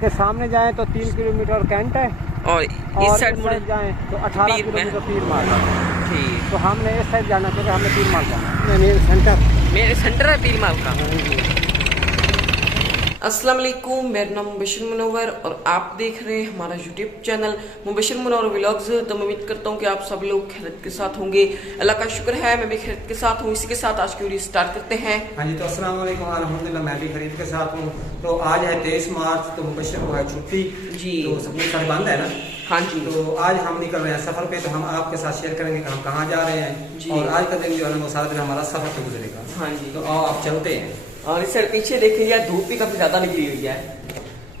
के सामने जाएं तो 3 किलोमीटर कैंट है और इस साइड मुड़े जाएं तो 18 किलोमीटर पीर माल। ठीक, तो हमने इस साइड जाना क्योंकि हमने पीर माल जाना, मेरे सेंटर है पीर माल का। अस्सलाम वालेकुम, मेरा नाम मुबशिर मुनव्वर और आप देख रहे हैं हमारा YouTube channel Mubashir Munawwar vlogs. तो मैं उम्मीद करता हूँ कि आप सब लोग खैरियत के साथ होंगे। अल्लाह का शुक्र है मैं भी खैरियत के साथ हूँ। इसी के साथ आज की वीडियो स्टार्ट करते हैं। हाँ जी, तो अस्सलाम वालेकुम, अल्हम्दुलिल्लाह मैं भी खैरियत के साथ हूँ। तो आज है 23 मार्च, तो मुबशिर को है छुट्टी जी, तो सबकी सारे बंद है ना। हाँ जी, तो आज हम निकल रहे हैं सफर पे, तो हम आपके साथ शेयर करेंगे कि हम कहाँ जा रहे हैं और आज का दिन जो है ना वो सारा दिन हमारा सफर पे गुजरेगा। हाँ जी, तो आओ आप चलते हैं। और इस साइड पीछे देखिए यार धूप भी काफी ज्यादा निकली हुई है,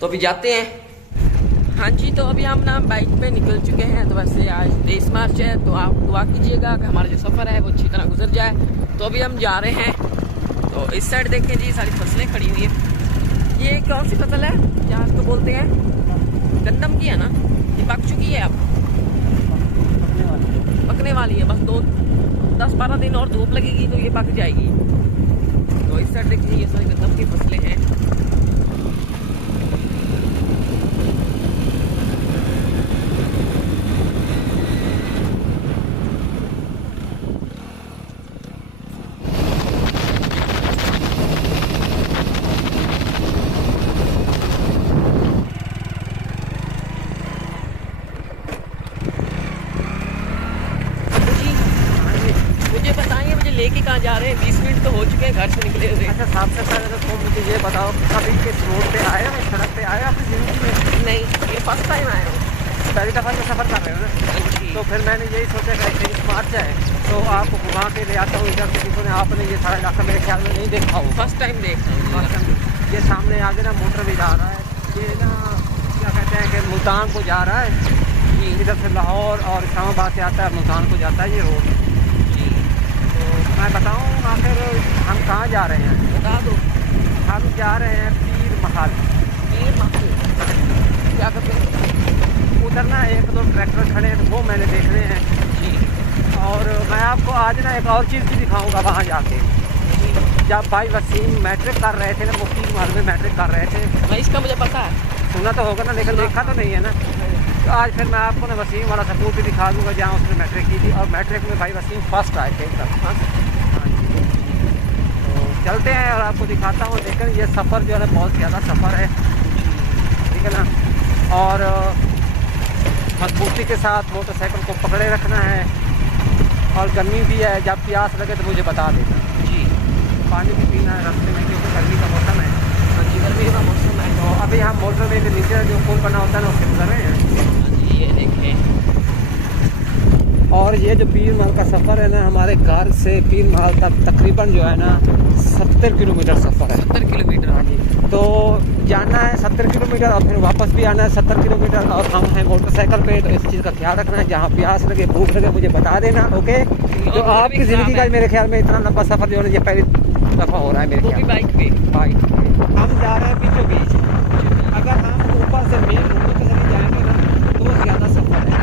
तो अभी जाते हैं। हाँ जी, तो अभी हम ना बाइक पे निकल चुके हैं। तो वैसे आज 23 मार्च है, तो आप दुआ कीजिएगा कि हमारा जो सफर है वो अच्छी तरह गुजर जाए। तो अभी हम जा रहे हैं। तो इस साइड देखें जी सारी फसलें खड़ी हुई है। ये कौन सी फसल है, क्या इसको बोलते हैं? गंदम की है ना, ये पक चुकी है, अब पकने वाली है। बस 10-12 दिन और धूप लगेगी तो ये पक जाएगी। तो इस साइड देखिए ये सारी गंदम की फसलें हैं। मुझे बताइए मुझे लेके कहाँ जा रहे हैं? 20 मिनट तो हो चुके हैं घर से निकले हुए। अच्छा, सबसे पहले तो तुम मुझे ये बताओ, कभी किस रोड पे आए हो, इस सड़क पे आए हो अपनी जिंदगी में? नहीं, ये फर्स्ट टाइम आया हूँ। पहली दफ़ा में सफ़र कर रहे हो ना, तो फिर मैंने यही सोचा कि 23 मार्च है तो आपको घुमा के ले आता हूँ इधर से। किसी ने आपने ये सारा इलाका मेरे ख्याल में नहीं देखा हो, फर्स्ट टाइम देख रहा हूँ। ये सामने आगे ना मोटर भी जा रहा है, ये ना क्या कहते हैं कि मुल्तान को जा रहा है। इधर से लाहौर और इस्लामाबाद से आता है, मुल्तान को जाता है ये रोड। तो मैं बताऊँ आखिर हम कहाँ जा रहे हैं? बता दो। हम जा रहे हैं पीर महल। पीर महल क्या करते हैं? उधर ना 1-2 ट्रैक्टर खड़े हैं, वो मैंने देखने हैं जी। और मैं आपको आज ना एक और चीज़ भी दिखाऊंगा वहाँ जाके। जब भाई वसीम मैट्रिक कर रहे थे ना, वो पीर महल में मैट्रिक कर रहे थे। मैं इसका मुझे पता है, सुना तो होगा ना, लेकिन देखा तो नहीं है ना। तो आज फिर मैं आपको ना वसीम वाला सबूत भी दिखा दूंगा जहाँ उसने मैट्रिक की थी, और मैट्रिक में भाई वसीम फर्स्ट आए थे एकदम। हाँ जी, तो चलते हैं और आपको दिखाता हूँ। लेकिन ये सफ़र जो है बहुत ज़्यादा सफ़र है, ठीक है ना। और मजबूती के साथ मोटरसाइकिल को पकड़े रखना है, और गर्मी भी है, जब प्यास लगे तो मुझे बता देना जी। पानी भी पीना है रास्ते में, क्योंकि गर्मी का मौसम है। हाँ जी, गर्मी का मौसम है। तो अभी हम मोटरवे के नीचे जो पुल बना होता है ना उससे गुजर रहे हैं। हाँ जी, ये देखें। और ये जो पीर महल का सफ़र है ना, हमारे घर से पीर महल तक तकरीबन जो है ना 70 किलोमीटर सफ़र है। 70 किलोमीटर। हाँ जी, तो जाना है 70 किलोमीटर और फिर वापस भी आना है 70 किलोमीटर। और हम हैं मोटरसाइकिल पे, तो इस चीज़ का ख्याल रखना है। जहाँ प्यास लगे, भूख लगे, मुझे बता देना, ओके। तो आपकी ज़िंदगी का मेरे ख्याल में इतना लंबा सफ़र जो है ये पहली दफ़ा हो रहा है मेरे ख्याल में। बाइक पे हम जा रहे हैं बीचों बीच। अगर हम ऊपर से मेन रोड पे चले जाएंगे ना तो ज़्यादा सफ़र है।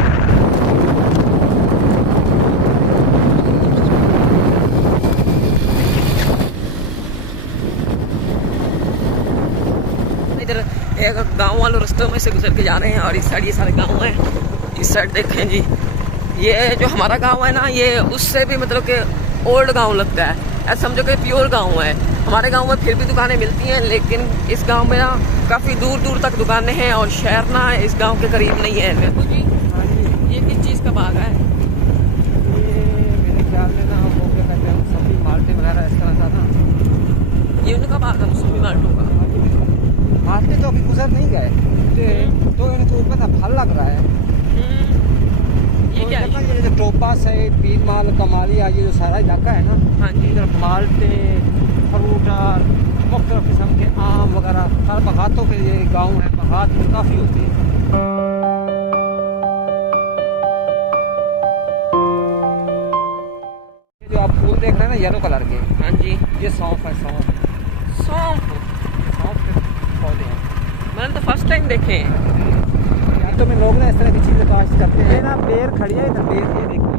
इधर एक गांव वालों रास्तों में से गुजर के जा रहे हैं, और इस साइड ये सारे गांव हैं। इस साइड देखें जी, ये जो हमारा गांव है ना, ये उससे भी मतलब कि ओल्ड गांव लगता है। ऐसा समझो कि प्योर गांव है। हमारे गांव में फिर भी दुकानें मिलती हैं, लेकिन इस गांव में ना काफ़ी दूर दूर तक दुकानें हैं, और शहर ना इस गांव के करीब नहीं है। जी, ये किस चीज़ का बाग है? ये मेरे ख्याल में ना वो क्या कहते हैं, सब्जी माल्टे वगैरह इस तरह का ना, ये उनका बाग है, मौसमी माल्टों का। माल्टे तो अभी गुजर नहीं गए, तो इनके ऊपर ना फल लग रहा है। ये क्या है? ये जो टोपास है, पीर महल, कमालिया, ये जो सारा इलाका है ना, हाँ जी, इधर माल्टे, फ्रूट और मुख्तलिफ किस्म के आम वगैरह हर बगातों के ये गाँव है। बगात काफ़ी होती है। जो आप फूल देख रहे हैं ना येलो कलर के, हाँ जी, ये सौंफ है। सौंफ के पौधे हैं। मैंने तो फर्स्ट टाइम देखे हैं। तो में लोग ना इस तरह की चीज़ें काश्त करते हैं ना। बेर खड़ी है इधर, बेर ये देखो।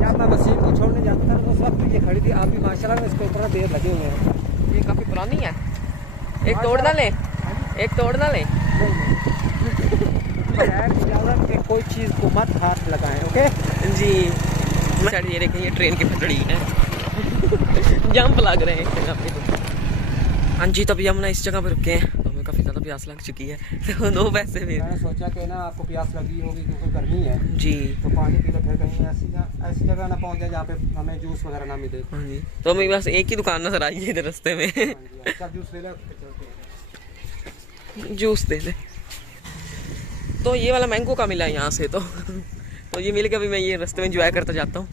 जब मैं वसीम को छोड़ने जाता था उस वक्त ये खड़ी थी। आप भी माशाल्लाह में इसके ऊपर बेर लगे हुए हैं। ये काफ़ी पुरानी है, एक तोड़ ना ले। एक तोड़ ना ले। बगैर इजाज़त के कोई चीज़ को मत हाथ लगाएं, ओके जी। ये देखें, ये ट्रेन की पटड़ी है। जंप लग रहे हैं इस जगह पे। हाँ जी, तो अभी हम ना इस जगह पे रुके हैं, तो हमें काफ़ी ज़्यादा प्यास लग चुकी है। तो 2 पैसे भी मैंने सोचा कि ना आपको प्यास लगी होगी क्योंकि गर्मी है जी, तो पानी पी लो, फिर कहीं ऐसी जगह ना पहुंच जाए जहाँ पे हमें जूस वगैरह ना मिले। हाँ जी। तो हमें बस एक ही दुकान नजर आई है इधर रास्ते में। अच्छा जूस ले लो, जूस दे दे। तो ये वाला मैंगो का मिला है यहाँ से, तो ये मिल के अभी मैं ये रास्ते में एंजॉय करता जाता हूँ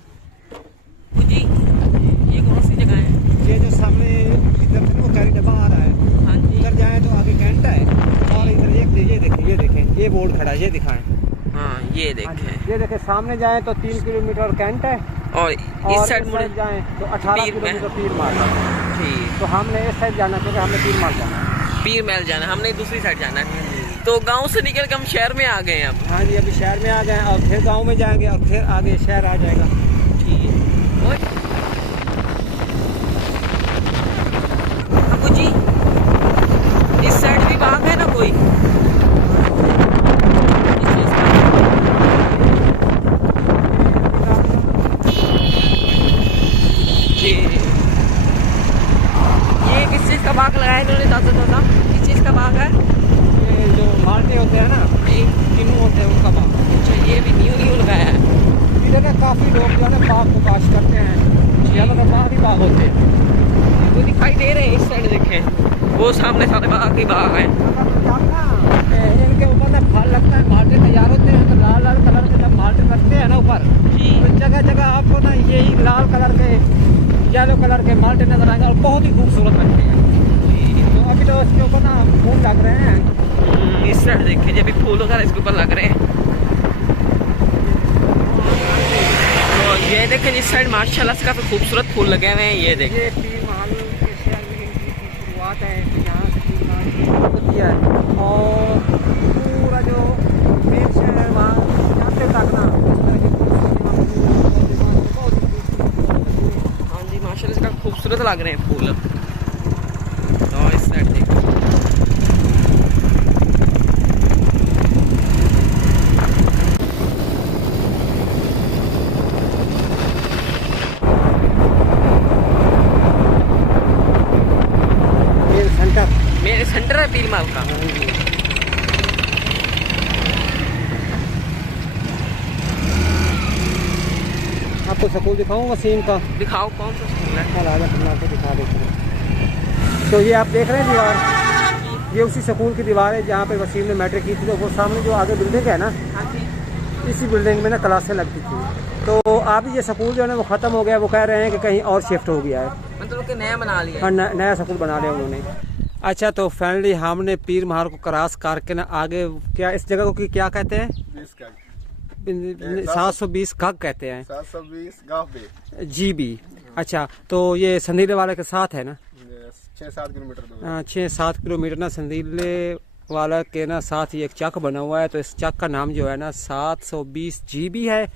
जी। ये कौन सी जगह है? ये जो सामने इधर वो गाड़ी डब्बा आ रहा है, हाँ जी। इधर जाए तो आगे कैंट है और इधर ये देखें ये बोर्ड खड़ा है, ये दिखाएं। हाँ ये देखें, ये देखें सामने जाए तो 3 किलोमीटर कैंट है और इस साइड मुड़े जाए तो 18 किलोमीटर पीर मार ठीक। तो हमने इस साइड जाना क्योंकि हमने पीर मार जाना है। पीर महल जाना, हमने दूसरी साइड जाना है। तो गांव से निकल के हम शहर में आ गए हैं अब। हाँ जी, अभी शहर में आ गए और फिर गांव में जाएंगे और फिर आगे शहर आ जाएगा। ठीक है अबू जी, इस साइड भी बाग है ना कोई? जी, ये किस चीज़ का बाग लगाया इन्होंने? दादा किस चीज़ का बाग है? ये जो माल्टे होते हैं ना, किन्नू होते हैं उनका बाग। अच्छा, ये भी न्यू लगाया है। इधर ना काफ़ी लोग जो है ना बाग को काश करते हैं, ज़्यादातर बाग ही बाग होते हैं। वो दिखाई दे रहे हैं इस साइड देखें, वो सामने सारे बाग ही बाग हैं। इनके ऊपर ना फल लगता है, माल्टे तैयार होते हैं तो लाल लाल कलर के जब माल्टे लगते हैं ना ऊपर, तो जगह जगह आपको ना यही लाल कलर के येलो कलर के माल्टे नजर आएंगे और बहुत ही खूबसूरत लगते हैं। तो अभी तो इसके ऊपर ना फूल लग रहे हैं। इस साइड देखिए, जब भी फूल वगैरह इसके ऊपर लग रहे हैं। तो ये देखें इस साइड माशाल्लाह से काफी खूबसूरत फूल लगे हुए हैं। ये देखिए, ये पीर महल के शहर में इनकी शुरुआत है, तो यहाँ से पीर महल को दिया है और पूरा जो मेन शहर है वहाँ यहाँ से तक ना इस तरह की हाँ जी, माशाल्लाह से काफी खूबसूरत लग रहे हैं फूल। तो इस साइड देखिए, मेरे सेंटर है पीर महल का। आपको स्कूल दिखाऊँ वसीम का? दिखाओ कौन सा स्कूल है। कल आजा फिर मैं आपको दिखा देता हूँ। तो ये आप देख रहे हैं दीवार, ये उसी स्कूल की दीवार है जहाँ पे वसीम ने मैट्रिक की थी। तो वो सामने जो आगे बिल्डिंग है ना, इसी बिल्डिंग में ना क्लासें लगती थी। तो अभी ये स्कूल जो है ना वो ख़त्म हो गया, वो कह रहे हैं कि कहीं और शिफ्ट हो गया है, मतलब कि नया बना लिया। हाँ नया स्कूल बना लिया उन्होंने। अच्छा, तो फाइनली हमने पीर महल को क्रॉस करके ना आगे, क्या इस जगह को क्या कहते हैं? 720 गग कहते हैं, 720 गाँव GB। अच्छा, तो ये संदीले वाले के साथ है ना? 6-7 किलोमीटर दूर। 6-7 किलोमीटर ना संदीले वाला के ना साथ ही एक चक बना हुआ है। तो इस चक का नाम जो है ना 720 GB है।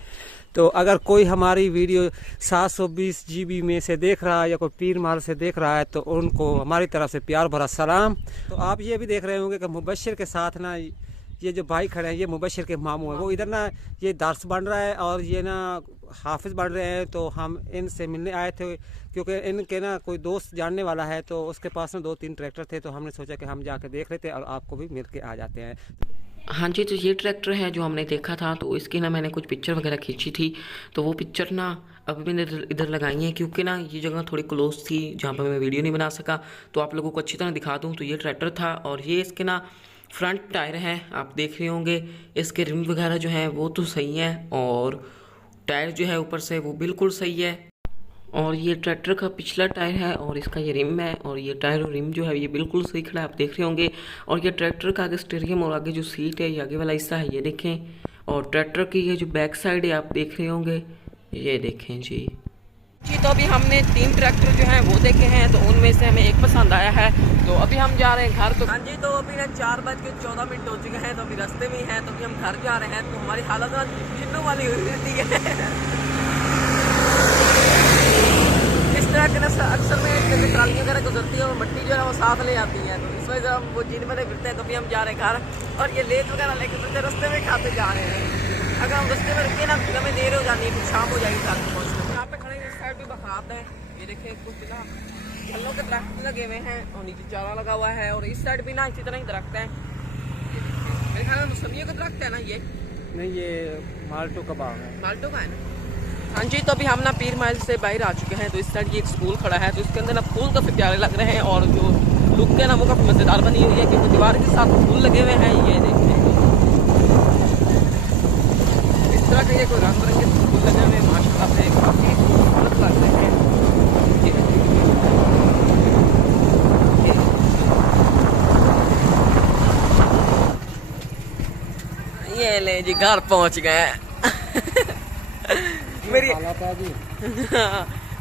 तो अगर कोई हमारी वीडियो 720 GB में से देख रहा है या कोई पीर महल से देख रहा है तो उनको हमारी तरफ से प्यार भरा सलाम। तो आप ये भी देख रहे होंगे कि मुबशिर के साथ ना ये जो भाई खड़े हैं ये मुबशिर के मामू हैं। वो इधर ना ये दर्स बन रहा है और ये ना हाफिज़ बन रहे हैं। तो हम इनसे मिलने आए थे क्योंकि इनके ना कोई दोस्त जानने वाला है, तो उसके पास ना 2-3 ट्रैक्टर थे। तो हमने सोचा कि हम जाके देख लेते हैं और आपको भी मिल के आ जाते हैं। हाँ जी, तो ये ट्रैक्टर है जो हमने देखा था, तो इसकी ना मैंने कुछ पिक्चर वगैरह खींची थी। तो वो पिक्चर ना अभी मैंने इधर लगाई है क्योंकि ना ये जगह थोड़ी क्लोज थी जहाँ पर मैं वीडियो नहीं बना सका। तो आप लोगों को अच्छी तरह दिखा दूँ। तो ये ट्रैक्टर था और ये इसके ना फ्रंट टायर हैं, आप देख रहे होंगे। इसके रिम वगैरह जो हैं वो तो सही हैं और टायर जो है ऊपर से वो बिल्कुल सही है। और ये ट्रैक्टर का पिछला टायर है और इसका ये रिम है और ये टायर और रिम जो है ये बिल्कुल सही खड़ा है, आप देख रहे होंगे। और ये ट्रैक्टर का आगे स्टीयरिंग और आगे जो सीट है ये आगे वाला हिस्सा है, ये देखें। और ट्रैक्टर की ये जो बैक साइड है आप देख रहे होंगे, ये देखें जी। तो अभी हमने 3 ट्रैक्टर जो हैं वो देखे हैं, तो उनमें से हमें एक पसंद आया है। तो अभी हम जा रहे हैं घर। तो हाँ जी, तो अभी ना 4:14 हो चुके हैं, तो अभी रास्ते में ही हैं। तो अभी हम घर जा रहे हैं। तो हमारी हालत ना जिन्नों वाली हुई रहती है। इस तरह लेकिन अक्सर में जैसे ट्राली वगैरह गुजरती है और मिट्टी जो है वो साथ ले आती है, तो इस वजह से हम वो जिन में फिरते हैं। तो अभी हम जा रहे हैं घर, और ये लेट वगैरह लेके फिरते रास्ते में खाते जा रहे हैं। अगर हम रास्ते में रुके ना फिर हमें देर हो जाती है, फिर शाम हो जाएगी साथ में पहुँचने में। यहाँ पे खड़े इस साइड भी बखात है, ये देखिए कुछ ना फलों के दरख्त लगे हुए हैं और नीचे चारा लगा हुआ है, और इस साइड भी ना इसी तरह ही दरख्त है। मेरे ख्याल में मौसमियों का दरख्त है ना ये? नहीं, ये माल्टो का बाग है। माल्टो का है ना? हाँ जी, तो अभी हम ना पीर माइल से बाहर आ चुके हैं। तो इस साइड ये एक स्कूल खड़ा है, तो इसके अंदर ना फूल काफ़ी प्यारे लग रहे हैं, और जो लुक है ना वो काफ़ी मज़ेदार बनी हुई है, क्योंकि दीवार के साथ फूल लगे हुए हैं। ये देखिए इस तरह के ये कोई रंग बिरंगे फूल लगे हुए हैं, माशाल्लाह से काफ़ी खूबसूरत लग रहे हैं। ये ले जी, घर पहुंच गए।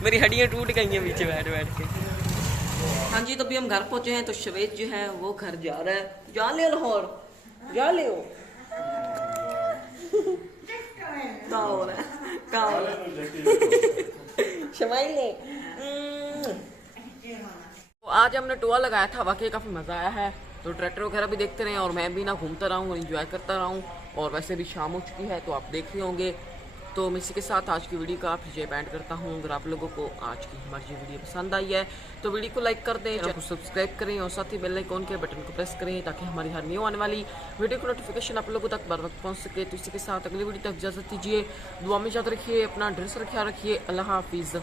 मेरी हड्डियां टूट गई हैं पीछे बैठ बैठ के। हाँ जी, तो अभी हम घर पहुंचे हैं। तो शवेद जो है वो घर जा रहा है। जा ले लाहौर, जा ले आज हमने टोआ लगाया था, वाकई काफ़ी मज़ा आया है। तो ट्रैक्टर वगैरह भी देखते रहे, और मैं भी ना घूमता रहा हूँ, एंजॉय करता रहा हूँ। और वैसे भी शाम हो चुकी है, तो आप देख रहे होंगे। तो मैं इसी के साथ आज की वीडियो का आप एंड करता हूँ। अगर आप लोगों को आज की हमारी वीडियो पसंद आई है तो वीडियो को लाइक कर दें, चैनल को सब्सक्राइब करें, और साथ ही बेल आइकॉन के बटन को प्रेस करें, ताकि हमारी हर न्यू आने वाली वीडियो को नोटिफिकेशन आप लोगों तक बर वक्त पहुँच सके। तो इसी के साथ अगली वीडियो तक इजाज़त दीजिए। दुआ में याद रखिए, अपना ड्रेस ख्याल रखिए। अल्लाह हाफिज़।